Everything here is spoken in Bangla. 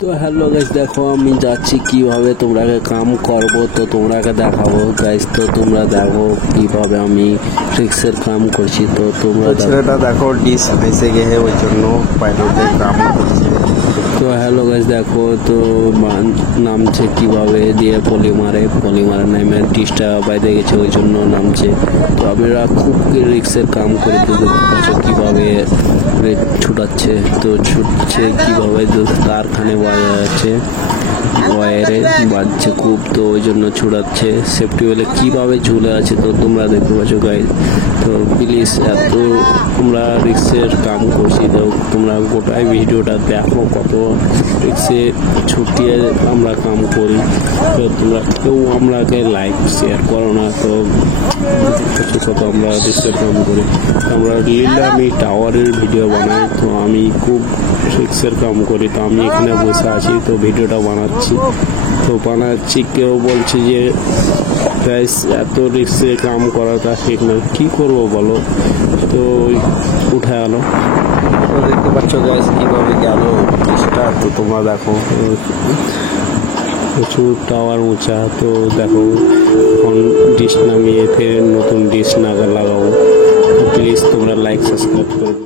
তো হ্যালো গাইস, দেখো আমি যাচ্ছি কিভাবে তোমরাকে কাম করব, তো তোমরাকে দেখাবো গাইস। তো তোমরা দেখো কিভাবে আমি ট্রিক্সের কাম করছি। তো তোমরা ছেলেটা দেখো ডিস ভেসে গেছে, ওই জন্য পাইলটে কাম করছে। তো হ্যালো গাইস, দেখো তো নামছে কিভাবে দিয়ে পলিমারে নামে ডিসটা বাইরে গেছে, ওই জন্য নামছে। তো আমরা খুব রিক্সের কাম করে, তো দেখতে পাচ্ছ কিভাবে ছুটাচ্ছে। তো ছুটছে কিভাবে, কারখানে বাজাচ্ছে, ওয়ারে বাজছে খুব, তো ওই জন্য ছুটাচ্ছে। সেফটি বেলে কিভাবে ঝুলে আছে, তো তোমরা দেখতে পাচ্ছ গাইস। তো প্লিজ এত আমরা রিক্সের কাম করছি, তো তোমরা গোটাই ভিডিওটা দেখো কত রিক্সে ছুটিয়ে আমরা কাম করি। তো তোমরা কেউ আমরাকে লাইক শেয়ার করো না, তো কত আমরা রিক্সের কাম করি। আমরা আমি টাওয়ারের ভিডিও বানাই, তো আমি খুব রিক্সের কাম করি। তো আমি এখানে বসে আছি, তো ভিডিওটা বানাচ্ছি। কেউ বলছে যে গাইস এত রিক্সে কাম করাটা ঠিক না, কি করবো বলো। তো উঠে গেল, তো দেখতে পাচ্ছ গাইস কিভাবে গেল ডিশটা। তো তোমরা দেখো প্রচুর টাওয়ার উঁচা। তো দেখো এখন ডিশ নামিয়ে ফের নতুন ডিশ লাগাবো। প্লিজ তোমরা লাইক সাবস্ক্রাইব করে